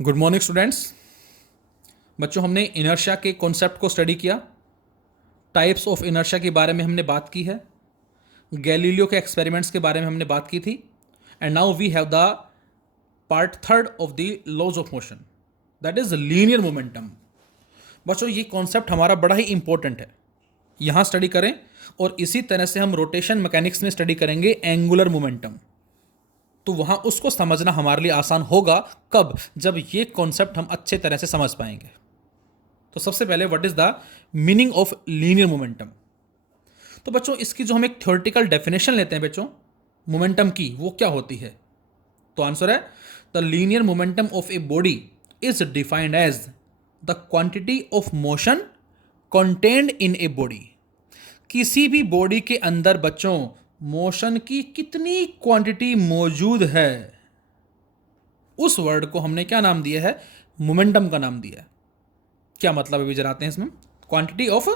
Good morning students. बच्चों, हमने inertia के कॉन्सेप्ट को स्टडी किया, टाइप्स ऑफ इनर्शिया के बारे में हमने बात की है, गैलीलियो के एक्सपेरिमेंट्स के बारे में हमने बात की थी। And now we have the part third of the laws of motion, that is linear momentum. बच्चों, ये कॉन्सेप्ट हमारा बड़ा ही इंपॉर्टेंट है, यहाँ स्टडी करें। और इसी तरह से हम रोटेशन मैकेनिक्स में स्टडी करेंगे एंगुलर मोमेंटम। तो वहाँ उसको समझना हमारे लिए आसान होगा कब, जब ये कॉन्सेप्ट हम अच्छे तरह से समझ पाएंगे। तो सबसे पहले, what is the meaning of linear momentum. तो बच्चों, इसकी जो हम एक थ्योरेटिकल डेफिनेशन लेते हैं बच्चों मोमेंटम की, वो क्या होती है? तो आंसर है, the linear momentum of a body is defined as the quantity of motion contained in a body. किसी भी बॉडी के अंदर बच्चों मोशन की कितनी क्वांटिटी मौजूद है, उस वर्ड को हमने क्या नाम दिया है? मोमेंटम का नाम दिया है। क्या मतलब अभी जराते हैं इसमें। Quantity of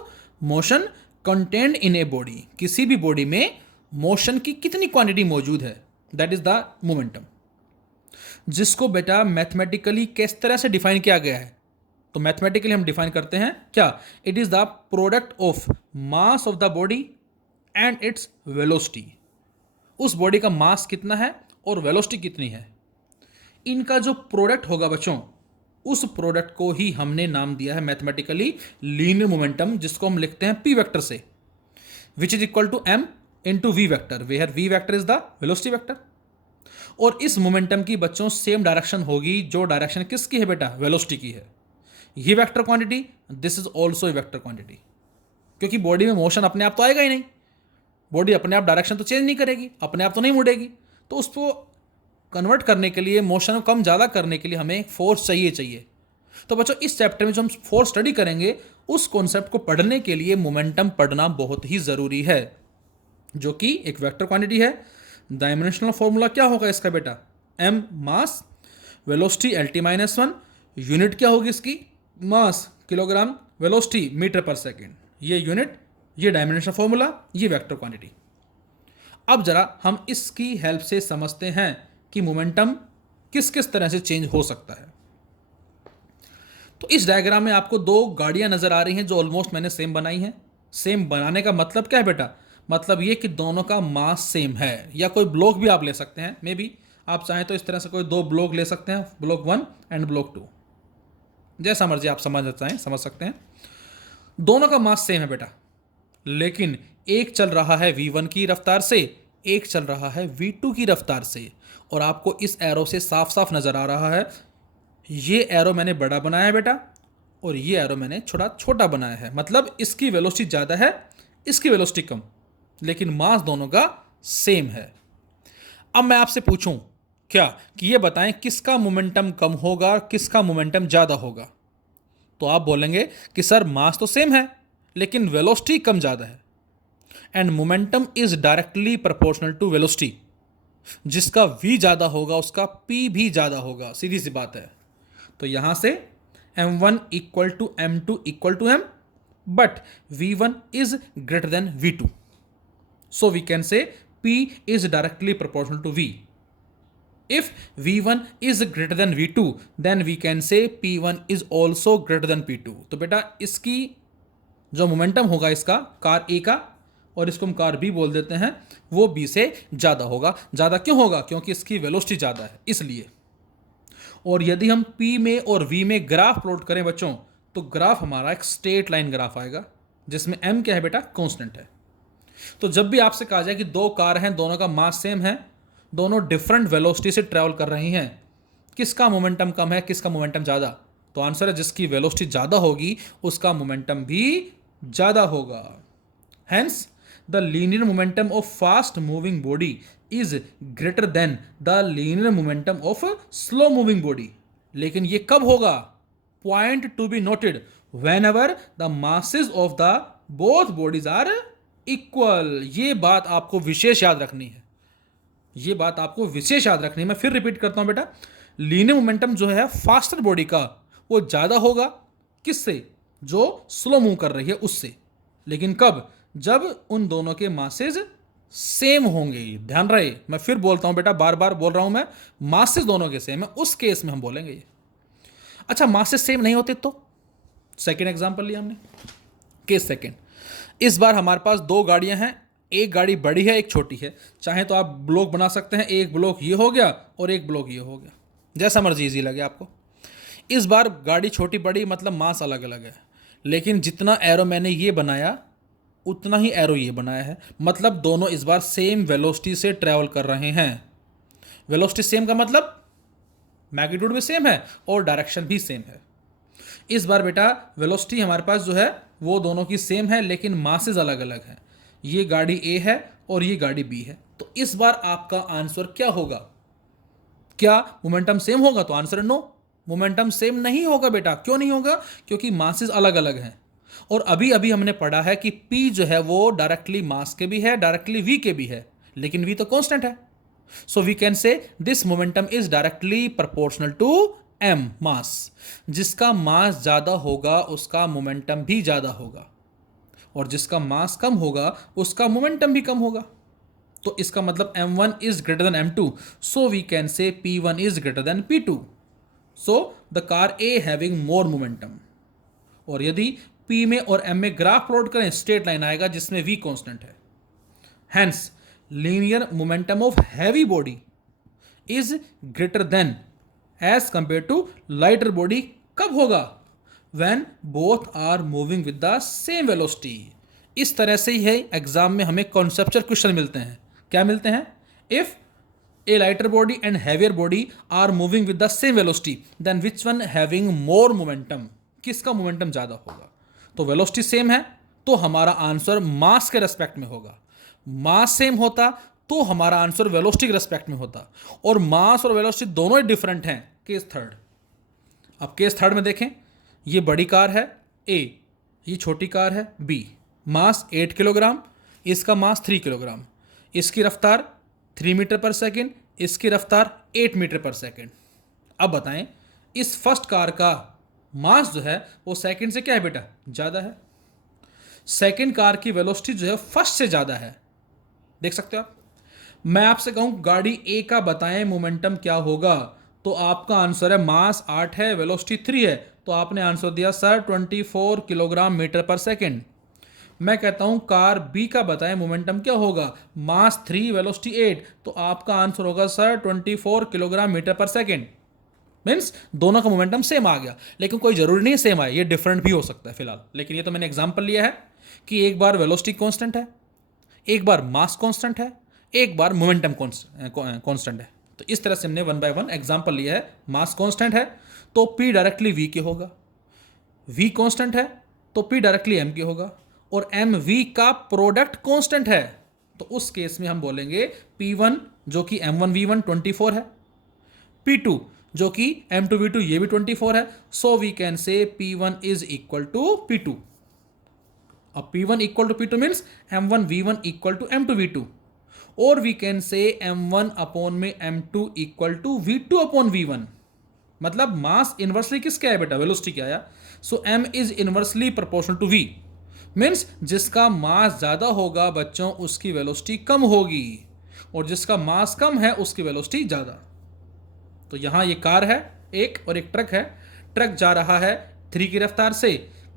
motion contained in a body, किसी भी बॉडी में मोशन की कितनी क्वांटिटी मौजूद है, दैट इज द मोमेंटम। जिसको बेटा मैथमेटिकली किस तरह से डिफाइन किया गया है? तो मैथमेटिकली हम डिफाइन करते हैं क्या? It is the product of mass of the body and its velocity. उस बॉडी का मास कितना है और वेलोसिटी कितनी है, इनका जो प्रोडक्ट होगा बच्चों, उस प्रोडक्ट को ही हमने नाम दिया है मैथमेटिकली लीनियर मोमेंटम, जिसको हम लिखते हैं पी वेक्टर से, which is equal to m into v vector, where v vector is the velocity vector. और इस मोमेंटम की बच्चों सेम डायरेक्शन होगी, जो डायरेक्शन किसकी है बेटा? वेलोसिटी की है। ये vector quantity, this is also a vector quantity, क्योंकि बॉडी में मोशन अपने आप तो आएगा ही नहीं, बॉडी अपने आप डायरेक्शन तो चेंज नहीं करेगी, अपने आप तो नहीं मुड़ेगी। तो उसको कन्वर्ट करने के लिए, मोशन को कम ज़्यादा करने के लिए हमें फोर्स चाहिए। तो बच्चों, इस चैप्टर में जो हम फोर्स स्टडी करेंगे, उस कॉन्सेप्ट को पढ़ने के लिए मोमेंटम पढ़ना बहुत ही ज़रूरी है, जो कि एक वेक्टर क्वांटिटी है। डायमेंशनल फॉर्मूला क्या होगा इसका बेटा? M mass, velocity L T minus one, unit क्या होगी इसकी? Mass kilogram, velocity metre per second. ये यूनिट, ये डायमेंशनल फॉर्मूला, ये वेक्टर क्वांटिटी। अब जरा हम इसकी हेल्प से समझते हैं कि मोमेंटम किस किस तरह से चेंज हो सकता है। तो इस डायग्राम में आपको दो गाड़ियां नजर आ रही हैं जो ऑलमोस्ट मैंने सेम बनाई हैं। सेम बनाने का मतलब क्या है बेटा? मतलब ये कि दोनों का मास सेम है। या कोई ब्लॉक भी आप ले सकते हैं, मे बी आप चाहें तो इस तरह से कोई दो ब्लॉक ले सकते हैं, ब्लॉक 1 एंड ब्लॉक 2, जैसा मर्जी आप समझ सकते हैं। दोनों का मास सेम है बेटा, लेकिन एक चल रहा है v1 की रफ्तार से, एक चल रहा है v2 की रफ्तार से। और आपको इस एरो से साफ साफ नजर आ रहा है, ये एरो मैंने बड़ा बनाया है बेटा, और ये एरो मैंने छोटा बनाया है। मतलब इसकी वेलोसिटी ज़्यादा है, इसकी वेलोसिटी कम, लेकिन मास दोनों का सेम है। अब मैं आपसे पूछूं क्या कि ये बताएं किसका मोमेंटम कम होगा, किसका मोमेंटम ज़्यादा होगा? तो आप बोलेंगे कि सर मास तो सेम है, लेकिन वेलोसिटी कम ज़्यादा है। And momentum is directly proportional to velocity. जिसका v ज़्यादा होगा उसका p भी ज़्यादा होगा, सीधी सी बात है। तो यहां से m1 equal to m2 equal to m, but v1 is greater than v2, so we can say p is directly proportional to v। If v1 is greater than v2, then we can say p1 is also greater than p2। तो बेटा, इसकी जो momentum होगा इसका, car ए का, और इसको हम कार बी बोल देते हैं, वो बी से ज़्यादा होगा। ज़्यादा क्यों होगा? क्योंकि इसकी वेलोसिटी ज़्यादा है, इसलिए। और यदि हम पी में और वी में ग्राफ प्लॉट करें बच्चों, तो ग्राफ हमारा एक स्ट्रेट लाइन ग्राफ आएगा, जिसमें एम क्या है बेटा? कांस्टेंट है। तो जब भी आपसे कहा जाए कि दो कार हैं, दोनों का मास सेम है, दोनों डिफरेंट वेलोसिटी से ट्रैवल कर रही हैं, किसका मोमेंटम कम है, किसका मोमेंटम ज़्यादा? तो आंसर है, जिसकी वेलोसिटी ज़्यादा होगी उसका मोमेंटम भी ज़्यादा होगा। Hence the linear momentum of fast moving body is greater than the linear momentum of slow moving body. लेकिन ये कब होगा? Point to be noted, whenever the masses of the both bodies are equal. ये बात आपको विशेष याद रखनी है, ये बात आपको विशेष याद रखनी है। मैं फिर रिपीट करता हूं बेटा, लीनियर मोमेंटम जो है फास्टर बॉडी का, वो ज़्यादा होगा किससे? जो स्लो मूव कर रही है उससे। लेकिन कब? जब उन दोनों के मासेज सेम होंगे। ध्यान रहे, मैं फिर बोलता हूं बेटा, बार बार बोल रहा हूं मैं, मासेज दोनों के सेम है, उस केस में हम बोलेंगे ये। अच्छा, मासेस सेम नहीं होते तो सेकेंड एग्जाम्पल लिया हमने, केस सेकेंड। इस बार हमारे पास दो गाड़ियां हैं, एक गाड़ी बड़ी है एक छोटी है। चाहे तो आप ब्लॉक बना सकते हैं, एक ब्लॉक ये हो गया और एक ब्लॉक ये हो गया, जैसा मर्जी इजी लगे आपको। इस बार गाड़ी छोटी बड़ी मतलब मास अलग अलग है, लेकिन जितना एरो मैंने ये बनाया उतना ही एरो ये बनाया है, मतलब दोनों इस बार सेम वेलोसिटी से ट्रैवल कर रहे हैं। वेलोसिटी सेम का मतलब मैग्नीट्यूड भी सेम है और डायरेक्शन भी सेम है। इस बार बेटा वेलोसिटी हमारे पास जो है वो दोनों की सेम है, लेकिन मासेस अलग अलग हैं। ये गाड़ी ए है और ये गाड़ी बी है। तो इस बार आपका आंसर क्या होगा? क्या मोमेंटम सेम होगा? तो आंसर है नो, मोमेंटम सेम नहीं होगा बेटा। क्यों नहीं होगा? क्योंकि मासेस अलग अलग हैं। और अभी अभी हमने पढ़ा है कि P जो है वो डायरेक्टली मास के भी है, डायरेक्टली V के भी है, लेकिन V तो कांस्टेंट है। So we can say this momentum is directly proportional to m mass. जिसका मास ज्यादा होगा उसका मोमेंटम भी ज्यादा होगा, और जिसका मास कम होगा उसका मोमेंटम भी कम होगा। तो इसका मतलब m1 is greater than m2, so we can say p1 is greater than p2। So the car A having more momentum. और यदि P में और M में ग्राफ प्लॉट करें, स्ट्रेट लाइन आएगा जिसमें V कांस्टेंट है। Hence linear momentum of heavy body is greater than as compare to lighter body. कब होगा? When both are moving with the same velocity. इस तरह से ही है एग्जाम में हमें कॉन्सेप्चुअल क्वेश्चन मिलते हैं। क्या मिलते हैं? If a lighter body and heavier body are moving with the same velocity, then which one having more momentum? किसका मोमेंटम ज्यादा होगा? तो वेलोसिटी सेम है तो हमारा आंसर मास के रेस्पेक्ट में होगा। मास सेम होता तो हमारा आंसर वेलोसिटी के रेस्पेक्ट में होता, और मास और वेलोसिटी दोनों ही डिफरेंट हैं। Case third. अब केस थर्ड में देखें, ये बड़ी कार है A, ये छोटी कार है B। मास 8 किलोग्राम, इसका मास 3 किलोग्राम, इसकी रफ्तार 3 मीटर पर सेकेंड, इसकी रफ्तार 8 मीटर पर सेकेंड। अब बताएं, इस फर्स्ट कार का मास जो है वो सेकेंड से क्या है बेटा? ज़्यादा है। सेकेंड कार की वेलोसिटी जो है फर्स्ट से ज़्यादा है, देख सकते हो आप। मैं आपसे कहूं गाड़ी ए का बताएं मोमेंटम क्या होगा, तो आपका आंसर है मास 8 है, वेलोसिटी 3 है, तो आपने आंसर दिया sir 24 kilogram metre per second. मैं कहता हूं कार बी का बताएं मोमेंटम क्या होगा, मास 3 वेलोसिटी 8, तो आपका आंसर होगा sir 24 kilogram metre per second. Means दोनों का मोमेंटम सेम आ गया, लेकिन कोई जरूरी नहीं सेम आए, ये डिफरेंट भी हो सकता है फिलहाल। लेकिन ये तो मैंने एग्जांपल लिया है कि एक बार वेलोसिटी कांस्टेंट है, एक बार मास कांस्टेंट है, एक बार मोमेंटम कांस्टेंट है। तो इस तरह से हमने 1 बाय 1 एग्जांपल लिया है। मास कांस्टेंट है तो P डायरेक्टली V के होगा, V कांस्टेंट है तो P डायरेक्टली M के होगा, और M V का प्रोडक्ट कांस्टेंट है तो उस केस में हम बोलेंगे P1 जो कि M1 V1 24 है, P2 जो कि M2 V2 ये भी 24 है। So we can say P1 is equal to P2। अब P1 equal to P2 means M1 V1 equal to M2 V2, और वी कैन से M1 अपॉन में M2 equal to V2 upon V1। मतलब मास inversely किसके आया बेटा? Velocity क्या आया। So M is inversely proportional to V, means जिसका मास ज्यादा होगा बच्चों उसकी वेलोसिटी कम होगी, और जिसका मास कम है उसकी वेलोसिटी ज्यादा। तो यहां ये कार है एक और एक ट्रक है। ट्रक जा रहा है 3 की रफ्तार से,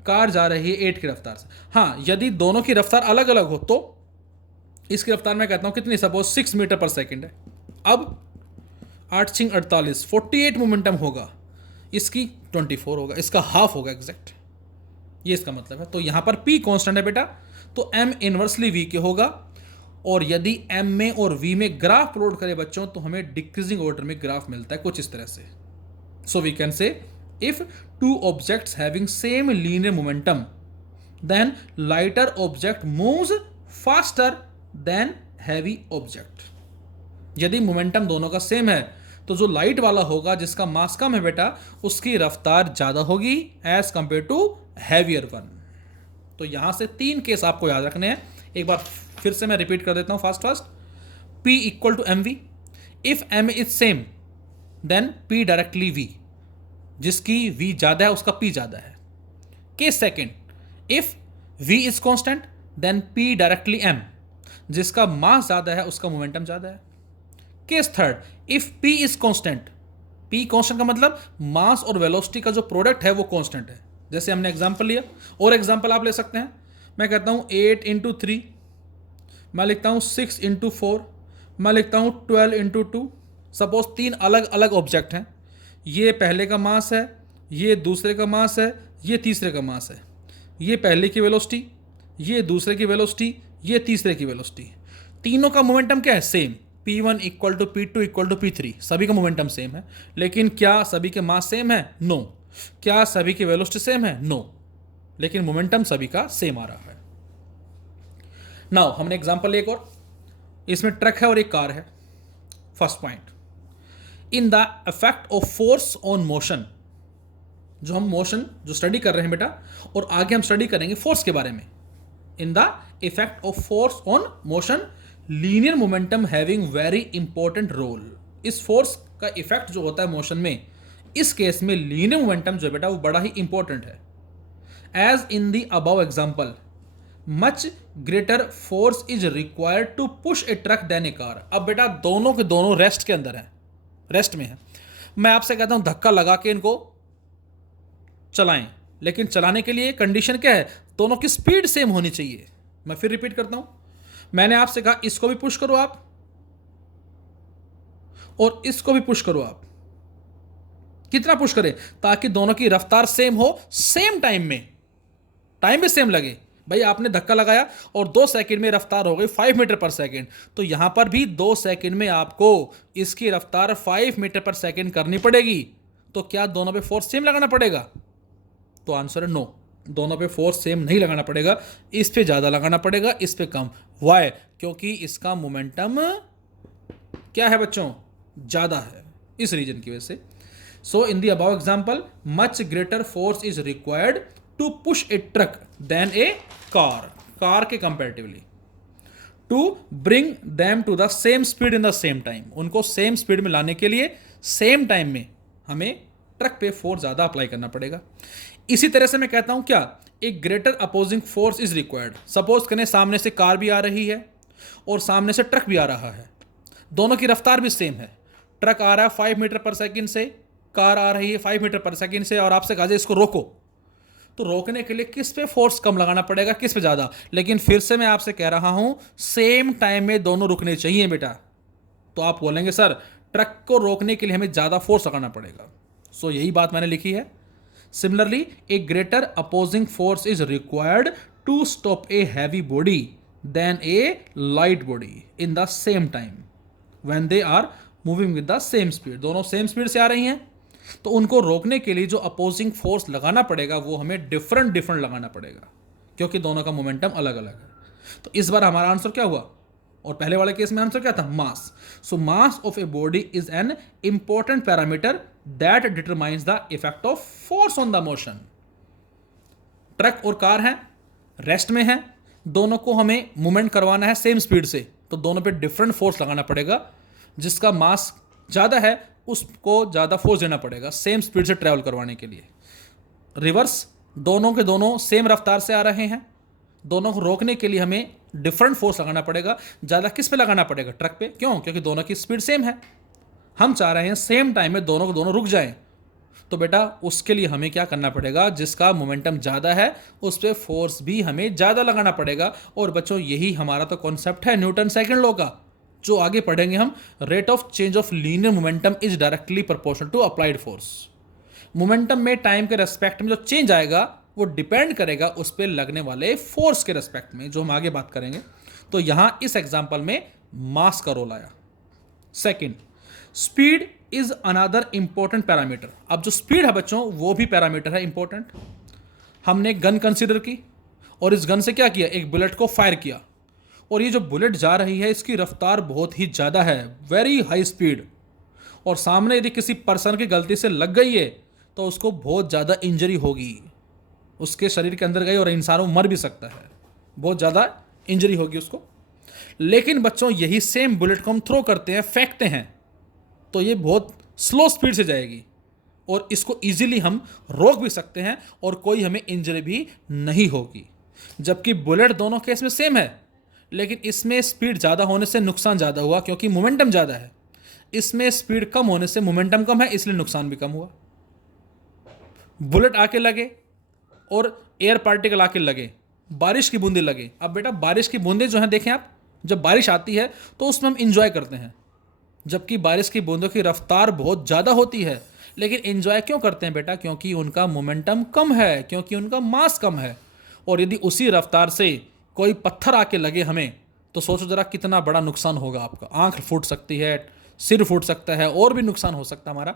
कार जा रही है 8 की रफ्तार से। हाँ, यदि दोनों की रफ्तार अलग अलग हो तो इसकी रफ्तार मैं कहता हूं कितनी, सपोज 6 मीटर पर सेकेंड है। अब 8 6 48 48 मोमेंटम होगा, इसकी 24 होगा, इसका हाफ होगा एग्जैक्ट, ये इसका मतलब है। तो यहां पर P कांस्टेंट है बेटा, तो M इनवर्सली V के होगा। और यदि M में और V में ग्राफ प्लॉट करें बच्चों तो हमें डिक्रीजिंग ऑर्डर में ग्राफ मिलता है कुछ इस तरह से। So we can say if two objects having same linear momentum then lighter object moves faster than heavy object. यदि मोमेंटम दोनों का सेम है तो जो लाइट वाला होगा जिसका मास कम है बेटा उसकी रफ्तार ज्यादा होगी as compare to heavier one. तो यहां से 3 केस आपको याद रखने हैं, एक बार फिर से मैं रिपीट कर देता हूं fast. P equal to m v, if M is same then P directly V, जिसकी V ज्यादा है उसका P ज्यादा है। Case second, if V is constant then P directly M, जिसका मास ज्यादा है उसका मोमेंटम ज्यादा है। Case third, if P is constant p constant का मतलब मास और वेलोसिटी का जो प्रोडक्ट है वो कांस्टेंट है। जैसे हमने एग्जांपल लिया, और एग्जांपल आप ले सकते हैं। मैं कहता हूँ 8 × 3, मैं लिखता हूँ 6 × 4, मैं लिखता हूँ 12 × 2। सपोज 3 अलग अलग ऑब्जेक्ट हैं, ये पहले का मास है, ये दूसरे का मास है, ये तीसरे का मास है। ये पहले की वेलोसिटी, ये दूसरे की वेलोसिटी, ये तीसरे की वेलोसिटी। तीनों का मोमेंटम क्या है? सेम। P1 = P2 = P3, सभी का मोमेंटम सेम है। लेकिन क्या सभी के मास सेम है? नो। क्या सभी की वेलोसिटी सेम है? नो। लेकिन मोमेंटम सभी का सेम आ रहा है। नाउ हमने एग्जांपल एक और, इसमें ट्रक है और एक कार है। First point, in the effect of force on motion. जो हम मोशन जो स्टडी कर रहे हैं बेटा, और आगे हम स्टडी करेंगे फोर्स के बारे में। In the effect of force on motion, linear momentum having very important role. इस फोर्स का इफेक्ट जो होता है मोशन में, इस केस में लीनियर मोमेंटम जो बेटा वो बड़ा ही इंपॉर्टेंट है। As in the above example, much greater force is required to push a truck than a car. अब बेटा दोनों के दोनों रेस्ट के अंदर है, रेस्ट में है। मैं आपसे कहता हूं धक्का लगा के इनको चलाएं, लेकिन चलाने के लिए कंडीशन क्या है? दोनों की स्पीड सेम होनी चाहिए। मैं फिर रिपीट करता हूं, मैंने आपसे कहा इसको भी पुश करो आप, और इसको भी पुश करो आप। कितना पुश करें? ताकि दोनों की रफ्तार सेम हो, सेम टाइम में, टाइम भी सेम लगे। भाई आपने धक्का लगाया और 2 सेकंड में रफ्तार हो गई 5 मीटर पर सेकंड, तो यहां पर भी 2 सेकंड में आपको इसकी रफ्तार 5 मीटर पर सेकंड करनी पड़ेगी। तो क्या दोनों पे फोर्स सेम लगाना पड़ेगा? तो आंसर है नो, दोनों पे फोर्स सेम नहीं लगाना पड़ेगा। इस पे ज़्यादा लगाना पड़ेगा, इस पे कम। वाई? क्योंकि इसका मोमेंटम क्या है बच्चों? ज़्यादा है, इस रीजन की वजह से। So in the above example, much greater force is required to push a truck than a car, car के comparatively, to bring them to the same speed in the same time. उनको same speed में लाने के लिए same time में हमें truck पे force ज़्यादा अप्लाई करना पड़ेगा। इसी तरह से मैं कहता हूं क्या, एक greater opposing force is required. Suppose करें सामने से कार भी आ रही है और सामने से ट्रक भी आ रहा है, दोनों की रफ्तार भी सेम है। ट्रक आ रहा है 5 मीटर पर सेकंड से, कार आ रही है 5 मीटर पर सेकंड से, और आपसे कहा जाए इसको रोको, तो रोकने के लिए किस पे फोर्स कम लगाना पड़ेगा, किस पे ज़्यादा? लेकिन फिर से मैं आपसे कह रहा हूं सेम टाइम में दोनों रुकने चाहिए बेटा। तो आप बोलेंगे सर ट्रक को रोकने के लिए हमें ज़्यादा फोर्स लगाना पड़ेगा। सो यही बात मैंने लिखी है। Similarly, a greater opposing force is required to stop a heavy body than a light body in the same time when they are moving with the same speed. दोनों सेम स्पीड से आ रही हैं, तो उनको रोकने के लिए जो अपोजिंग फोर्स लगाना पड़ेगा वो हमें डिफरेंट लगाना पड़ेगा, क्योंकि दोनों का मोमेंटम अलग अलग है। तो इस बार हमारा आंसर क्या हुआ? और पहले वाले केस में आंसर क्या था? Mass. So mass of a body is an important parameter that determines the effect of force on the motion. Truck और कार हैं, रेस्ट में है, दोनों को हमें मूवमेंट करवाना है सेम स्पीड से, तो दोनों पे डिफरेंट फोर्स लगाना पड़ेगा। जिसका मास ज़्यादा है उसको ज़्यादा फोर्स देना पड़ेगा सेम स्पीड से ट्रैवल करवाने के लिए। रिवर्स, दोनों के दोनों सेम रफ्तार से आ रहे हैं, दोनों को रोकने के लिए हमें डिफरेंट फोर्स लगाना पड़ेगा। ज़्यादा किस पे लगाना पड़ेगा? ट्रक पे। क्यों? क्योंकि दोनों की स्पीड सेम है, हम चाह रहे हैं सेम टाइम में दोनों को दोनों रुक जाएं। तो बेटा उसके लिए हमें क्या करना पड़ेगा? जिसका मोमेंटम ज़्यादा है उस पर फोर्स भी हमें ज़्यादा लगाना पड़ेगा। और बच्चों यही हमारा तो कॉन्सेप्ट है न्यूटन सेकंड लॉ का, जो आगे पढ़ेंगे हम। Rate of change of linear momentum is directly proportional to applied force. Momentum में टाइम के रेस्पेक्ट में जो चेंज आएगा वो डिपेंड करेगा उस पर लगने वाले फोर्स के रेस्पेक्ट में, जो हम आगे बात करेंगे। तो यहां इस एग्जांपल में मास का रोल आया। Second, speed is another important parameter. अब जो स्पीड है बच्चों वो भी पैरामीटर है इंपॉर्टेंट। हमने गन कंसीडर की और इस गन से क्या किया? एक बुलेट को फायर किया, और ये जो बुलेट जा रही है इसकी रफ्तार बहुत ही ज़्यादा है, वेरी हाई स्पीड। और सामने यदि किसी पर्सन की गलती से लग गई है तो उसको बहुत ज़्यादा इंजरी होगी, उसके शरीर के अंदर गई और इंसान वो मर भी सकता है, बहुत ज़्यादा इंजरी होगी उसको। लेकिन बच्चों यही सेम बुलेट को हम थ्रो करते हैं, फेंकते हैं, तो ये बहुत स्लो स्पीड से जाएगी और इसको इजीली हम रोक भी सकते हैं और कोई हमें इंजरी भी नहीं होगी। जबकि बुलेट दोनों केस में सेम है, लेकिन इसमें स्पीड ज़्यादा होने से नुकसान ज़्यादा हुआ क्योंकि मोमेंटम ज़्यादा है। इसमें स्पीड कम होने से मोमेंटम कम है, इसलिए नुकसान भी कम हुआ। बुलेट आके लगे और एयर पार्टिकल आके लगे, बारिश की बूंदे लगे। अब बेटा बारिश की बूंदे जो हैं देखें आप, जब बारिश आती है तो उसमें हम इंजॉय करते हैं, जबकि बारिश की बूंदों की रफ्तार बहुत ज़्यादा होती है। लेकिन इंजॉय क्यों करते हैं बेटा? क्योंकि उनका मोमेंटम कम है, क्योंकि उनका मास कम है। और यदि उसी रफ्तार से कोई पत्थर आके लगे हमें, तो सोचो ज़रा कितना बड़ा नुकसान होगा आपका। आंख फूट सकती है, सिर फूट सकता है, और भी नुकसान हो सकता है हमारा।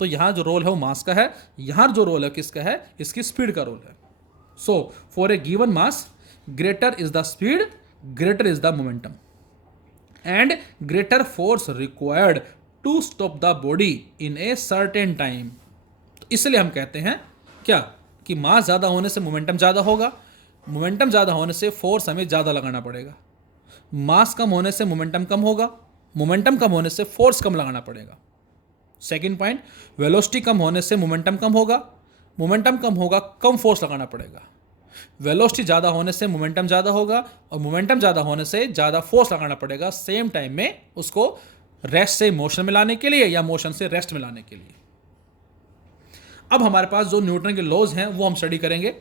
तो यहाँ जो रोल है वो मास का है, यहाँ जो रोल है किसका है? इसकी स्पीड का रोल है। So for a given mass, greater is the speed, greater is the momentum, and greater force required to stop the body in a certain time. तो इसलिए हम कहते हैं क्या कि मास ज़्यादा होने से मोमेंटम ज़्यादा होगा, मोमेंटम ज़्यादा होने से फोर्स हमें ज़्यादा लगाना पड़ेगा। मास कम होने से मोमेंटम कम होगा, मोमेंटम कम होने से फोर्स कम लगाना पड़ेगा। सेकंड पॉइंट, वेलोसिटी कम होने से मोमेंटम कम होगा, मोमेंटम कम होगा, कम फोर्स लगाना पड़ेगा। वेलोसिटी ज़्यादा होने से मोमेंटम ज़्यादा होगा, और मोमेंटम ज़्यादा होने से ज़्यादा फोर्स लगाना पड़ेगा सेम टाइम में, उसको रेस्ट से मोशन में लाने के लिए या मोशन से रेस्ट में लाने के लिए। अब हमारे पास जो न्यूटन के लॉज हैं वो हम स्टडी करेंगे,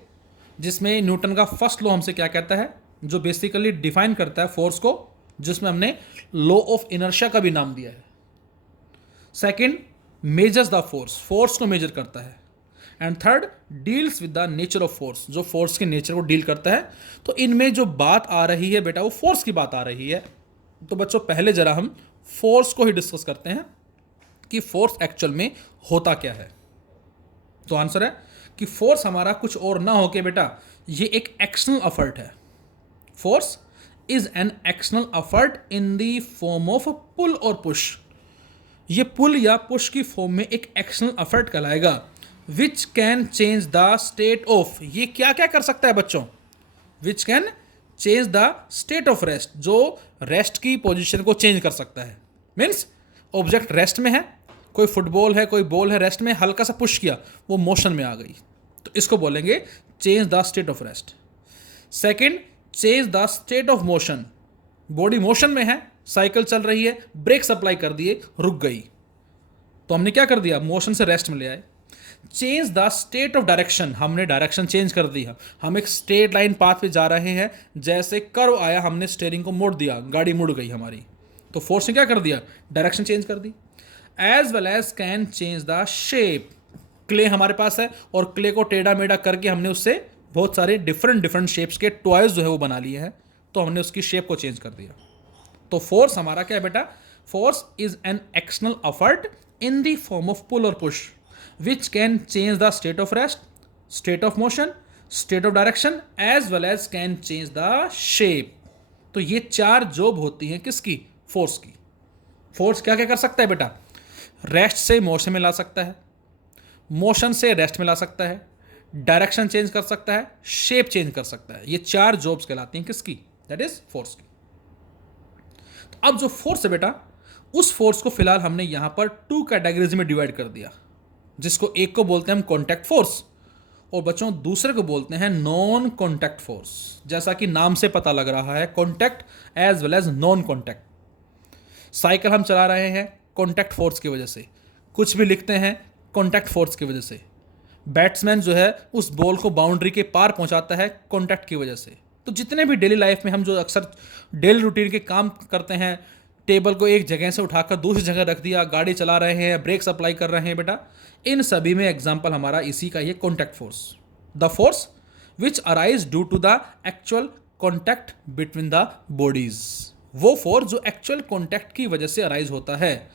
जिसमें न्यूटन का फर्स्ट लॉ हमसे क्या कहता है, जो बेसिकली डिफाइन करता है फोर्स को, जिसमें हमने लॉ ऑफ इनर्शिया का भी नाम दिया है। Second, measures the force, force को मेजर करता है। And third, deals with the nature of force, जो फोर्स के नेचर को डील करता है। तो इनमें जो बात आ रही है बेटा, वो फोर्स की बात आ रही है। तो बच्चों पहले जरा हम फोर्स को ही डिस्कस करते हैं कि फोर्स एक्चुअल में होता क्या है। तो आंसर है कि फोर्स हमारा कुछ और ना हो के बेटा, ये एक एक्शनल एफर्ट है। Force is an actional effort in the form of pull or push. ये पुल या पुश की फॉर्म में एक एक्शनल एफर्ट कहलाएगा, which can change the state of, ये क्या क्या कर सकता है बच्चों? Which can change the state of rest, जो रेस्ट की पोजीशन को चेंज कर सकता है। मीन्स ऑब्जेक्ट रेस्ट में है, कोई फुटबॉल है, कोई बॉल है रेस्ट में, हल्का सा पुश किया वो मोशन में आ गई, तो इसको बोलेंगे change the state of rest. Second, change the state of motion, body motion में है, साइकिल चल रही है, ब्रेक सप्लाई कर दिए, रुक गई, तो हमने क्या कर दिया? मोशन से रेस्ट में ले आए। Change the state of direction, हमने डायरेक्शन चेंज कर दिया, हम एक स्ट्रेट लाइन पाथ पे जा रहे हैं, जैसे कर्व आया हमने स्टीयरिंग को मोड़ दिया, गाड़ी मुड़ गई हमारी, तो फोर्स ने क्या कर दिया? डायरेक्शन चेंज कर दी। As well as can change the shape, clay हमारे पास है और क्ले को टेढ़ा मेढ़ा करके हमने उससे बहुत सारे डिफरेंट शेप्स के टॉयज जो है वो बना लिए हैं, तो हमने उसकी शेप को चेंज कर दिया। तो फोर्स हमारा क्या है बेटा? Force is an actional effort in the form of pull or push, which can change the state of rest, state of motion, state of direction, as well as can change the shape। तो ये चार job होती हैं किसकी? Force की। Force क्या क्या कर सकता है बेटा? रेस्ट से मोशन में ला सकता है, मोशन से रेस्ट में ला सकता है, डायरेक्शन चेंज कर सकता है, शेप चेंज कर सकता है। ये चार जॉब्स कहलाती हैं किसकी? दैट इज फोर्स की। तो अब जो फोर्स है बेटा, उस फोर्स को फिलहाल हमने यहां पर टू कैटेगरीज में डिवाइड कर दिया, जिसको एक को बोलते हैं हम कॉन्टैक्ट फोर्स, और बच्चों दूसरे को बोलते हैं नॉन कॉन्टैक्ट फोर्स। जैसा कि नाम से पता लग रहा है, contact as well as non contact. Cycle हम चला रहे हैं कॉन्टैक्ट फोर्स की वजह से, कुछ भी लिखते हैं कॉन्टैक्ट फोर्स की वजह से, बैट्समैन जो है उस बॉल को बाउंड्री के पार पहुंचाता है कॉन्टैक्ट की वजह से। तो जितने भी डेली लाइफ में हम जो अक्सर डेली रूटीन के काम करते हैं, टेबल को एक जगह से उठाकर दूसरी जगह रख दिया, गाड़ी चला रहे हैं, ब्रेक सप्लाई कर रहे हैं बेटा, इन सभी में एग्जाम्पल हमारा इसी का ये contact force. The force which arise due to the actual contact between the bodies, वो फोर्स जो एक्चुअल कॉन्टैक्ट की वजह से अराइज होता है,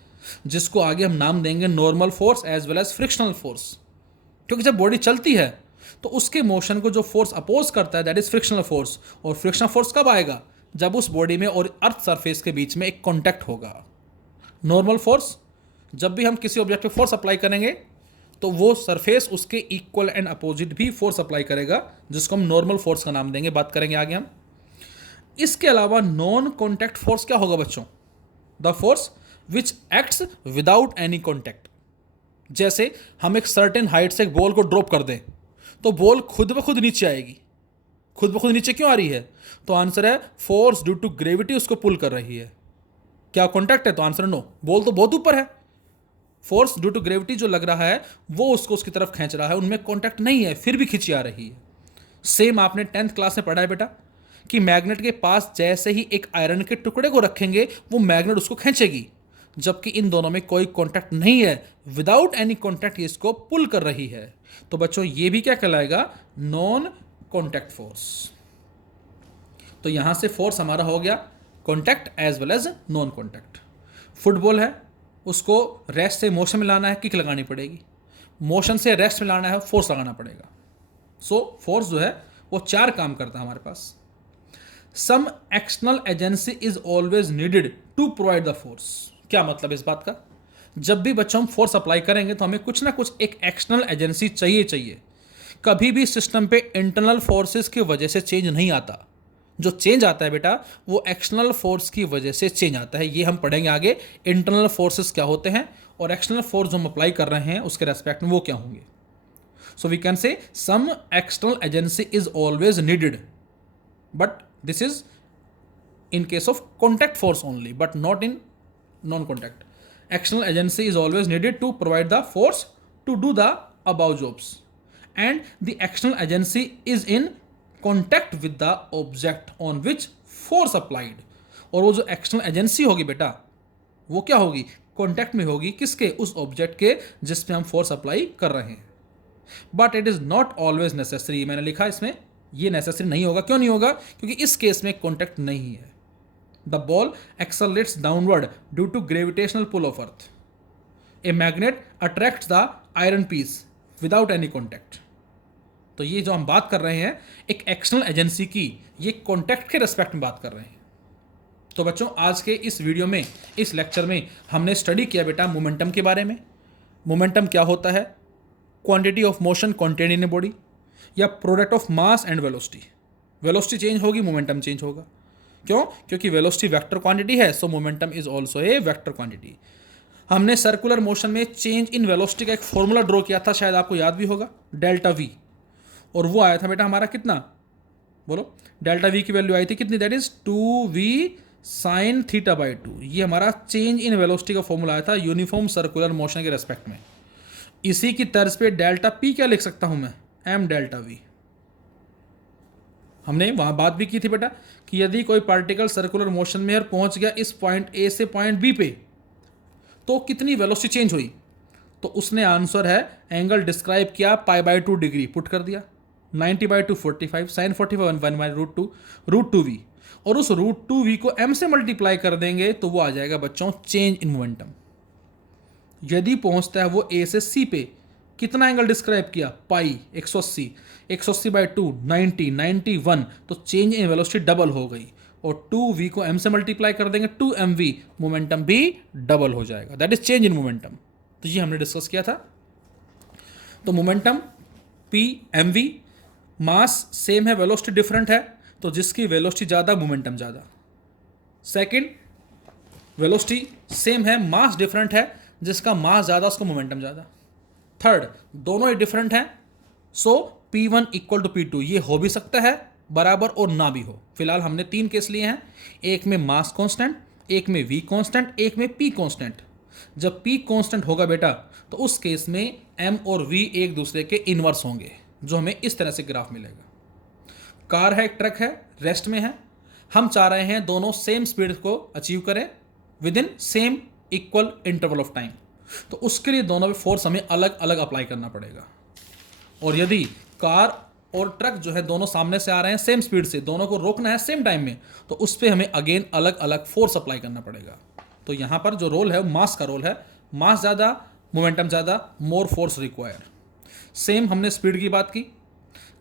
जिसको आगे हम नाम देंगे normal force as well as frictional force. क्योंकि जब बॉडी चलती है तो उसके मोशन को जो फोर्स अपोज करता है दैट इज फ्रिक्शनल फोर्स। और फ्रिक्शनल फोर्स कब आएगा? जब उस बॉडी में और अर्थ सरफेस के बीच में एक कॉन्टैक्ट होगा। नॉर्मल फोर्स, जब भी हम किसी ऑब्जेक्ट पे फोर्स अप्लाई करेंगे तो वो सरफेस उसके इक्वल एंड अपोजिट भी फोर्स अप्लाई करेगा, जिसको हम नॉर्मल फोर्स का नाम देंगे, बात करेंगे आगे हम। इसके अलावा नॉन कॉन्टैक्ट फोर्स क्या होगा बच्चों? The force which acts without any contact. जैसे हम एक सर्टेन हाइट से एक बॉल को ड्रॉप कर दें तो बॉल खुद ब खुद नीचे आएगी। खुद ब खुद नीचे क्यों आ रही है? तो आंसर है फोर्स ड्यू टू ग्रेविटी उसको पुल कर रही है। क्या कॉन्टैक्ट है? तो आंसर नो। बॉल तो बहुत ऊपर है, फोर्स ड्यू टू ग्रेविटी जो लग रहा है वो उसको उसकी तरफ खींच रहा है, उनमें कॉन्टैक्ट नहीं है, फिर भी खींची आ रही है। सेम आपने 10th क्लास में पढ़ा है बेटा कि मैग्नेट के पास जैसे ही एक आयरन के टुकड़े को रखेंगे वो मैग्नेट उसको खींचेगी, जबकि इन दोनों में कोई कॉन्टैक्ट नहीं है, विदाउट एनी कॉन्टैक्ट ये इसको पुल कर रही है। तो बच्चों ये भी क्या कहलाएगा? Non contact force. तो यहां से फोर्स हमारा हो गया contact as well as non contact. Football है, उसको रेस्ट से मोशन में लाना है, किक लगानी पड़ेगी। मोशन से रेस्ट में लाना है, फोर्स लगाना पड़ेगा। सो फोर्स जो है वो 4 काम करता है हमारे पास। Some external agency is always needed to provide the force. क्या मतलब इस बात का? जब भी बच्चों हम फोर्स अप्लाई करेंगे तो हमें कुछ ना कुछ एक एक्सटर्नल एजेंसी चाहिए। कभी भी सिस्टम पे इंटरनल फोर्सेस की वजह से चेंज नहीं आता। जो चेंज आता है बेटा वो एक्सटर्नल फोर्स की वजह से चेंज आता है। ये हम पढ़ेंगे आगे, इंटरनल फोर्सेस क्या होते हैं और एक्सटर्नल फोर्स जो हम अप्लाई कर रहे हैं उसके रेस्पेक्ट में वो क्या होंगे। सो we can say some external agency is always needed, but this is in case of contact force only, but not in non-contact. External agency is always needed to provide the force to do the above jobs, and the external agency is in contact with the object on which force applied. और वो जो external agency होगी बेटा वो क्या होगी? Contact में होगी किसके? उस ऑब्जेक्ट के जिस पे हम फोर्स अप्लाई कर रहे हैं। But it is not always necessary. मैंने लिखा इसमें ये नेसेसरी नहीं होगा। क्यों नहीं होगा? क्योंकि इस केस में कॉन्टैक्ट नहीं है। The ball accelerates downward due to gravitational pull of earth. A magnet attracts the iron piece without any contact. तो ये जो हम बात कर रहे हैं एक एक्सटर्नल एजेंसी की, ये कॉन्टैक्ट के रेस्पेक्ट में बात कर रहे हैं। तो बच्चों आज के इस वीडियो में, इस लेक्चर में हमने स्टडी किया बेटा मोमेंटम के बारे में। मोमेंटम क्या होता है? Quantity of motion contained in a body, या product of mass and velocity. Velocity change होगी, मोमेंटम चेंज होगा। क्यों? क्योंकि वेलोसिटी वेक्टर क्वांटिटी है, so momentum is also a vector quantity. हमने सर्कुलर मोशन में चेंज इन वेलोसिटी का एक फॉर्मूला ड्रॉ किया था, शायद आपको याद भी होगा, डेल्टा वी। और वो आया था बेटा हमारा कितना? बोलो, डेल्टा वी की वैल्यू आई थी कितनी? That is 2v sine theta by 2। ये हमारा चेंज इन वेलोसिटी का फॉर्मूला आया था यूनिफॉर्म सर्कुलर मोशन के रेस्पेक्ट में। इसी की तर्ज पे डेल्टा पी क्या लिख सकता हूं मैं? M delta v. हमने वहां बात भी की थी बेटा कि यदि कोई पार्टिकल सर्कुलर मोशन में और पहुंच गया इस पॉइंट ए से पॉइंट बी पे तो कितनी वेलोसिटी चेंज हुई? तो उसने आंसर है एंगल डिस्क्राइब किया π/2 डिग्री, पुट कर दिया 90/2 45 साइन 45 1/√2 और उस √2v को m से मल्टीप्लाई कर देंगे तो वो आ जाएगा बच्चों चेंज इन मोमेंटम। यदि पहुंचता है वो ए से सी पे, कितना एंगल डिस्क्राइब किया? पाई 180 180/2 90 91, तो चेंज इन वेलोसिटी डबल हो गई। और 2v को m से मल्टीप्लाई कर देंगे 2mv, मोमेंटम भी डबल हो जाएगा। That is change in momentum. तो ये हमने डिस्कस किया था। तो momentum p mv, mass same है, वेलोसिटी डिफरेंट है, तो जिसकी वेलोसिटी ज़्यादा मोमेंटम ज़्यादा। सेकेंड, वेलोसिटी सेम है, मास डिफरेंट है, जिसका मास ज़्यादा उसका मोमेंटम ज़्यादा। थर्ड, दोनों ही डिफरेंट हैं, सो P1 इक्वल टू P2। ये हो भी सकता है बराबर और ना भी हो। फिलहाल हमने 3 केस लिए हैं, एक में मास कांस्टेंट, एक में V कांस्टेंट, एक में P कांस्टेंट। जब P कांस्टेंट होगा बेटा तो उस केस में M और V एक दूसरे के इनवर्स होंगे, जो हमें इस तरह से ग्राफ मिलेगा। कार है, एक ट्रक है, रेस्ट में है, हम चाह रहे हैं दोनों सेम स्पीड को अचीव करें with in same equal interval of time. तो उसके लिए दोनों पे फोर्स हमें अलग अलग अप्लाई करना पड़ेगा। और यदि कार और ट्रक जो है दोनों सामने से आ रहे हैं सेम स्पीड से, दोनों को रोकना है सेम टाइम में, तो उस पर हमें अगेन अलग अलग फोर्स अप्लाई करना पड़ेगा। तो यहाँ पर जो रोल है मास का रोल है, मास ज़्यादा मोमेंटम ज़्यादा, मोर फोर्स रिक्वायर। सेम हमने स्पीड की बात की,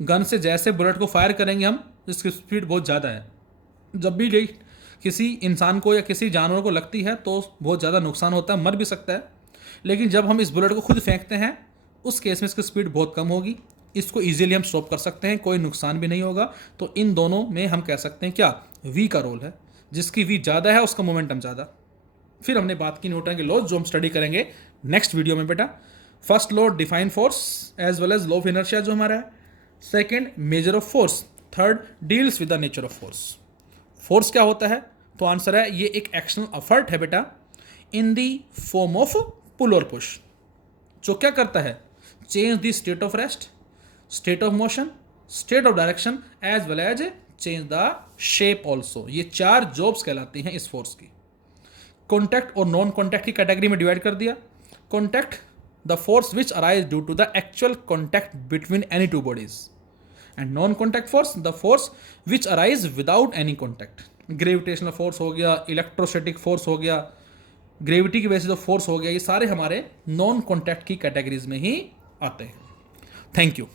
गन से जैसे बुलेट को फायर करेंगे हम, इसकी स्पीड बहुत ज़्यादा है। जब भी किसी इंसान को या किसी जानवर को लगती है तो बहुत ज़्यादा नुकसान होता है, मर भी सकता है। लेकिन जब हम इस बुलेट को खुद फेंकते हैं उस केस में इसकी स्पीड बहुत कम होगी, इसको इजीली हम स्टॉप कर सकते हैं, कोई नुकसान भी नहीं होगा। तो इन दोनों में हम कह सकते हैं क्या? वी का रोल है, जिसकी वी ज़्यादा है उसका मोमेंटम ज़्यादा। फिर हमने बात की न्यूटन के लॉज, जो हम स्टडी करेंगे नेक्स्ट वीडियो में बेटा। First law define force as well as law of inertia जो हमारा है। Second, measure of force. Third, deals with the nature of force. Force क्या होता है? तो आंसर है ये एक एक्शनल एफर्ट है बेटा इन the form of pull or push, जो क्या करता है, change the state of rest, state of motion, state of direction as well as change the shape also. ये 4 जॉब्स कहलाती हैं इस फोर्स की। कॉन्टैक्ट और नॉन कॉन्टैक्ट की कैटेगरी में डिवाइड कर दिया। Contact the force which arise due to the actual contact between any two bodies, and non contact force the force which arise without any contact. Gravitational force हो गया, electrostatic force हो गया, gravity की वजह से जो फोर्स हो गया, ये सारे हमारे नॉन कॉन्टैक्ट की कैटेगरीज में ही आते हैं। Thank you.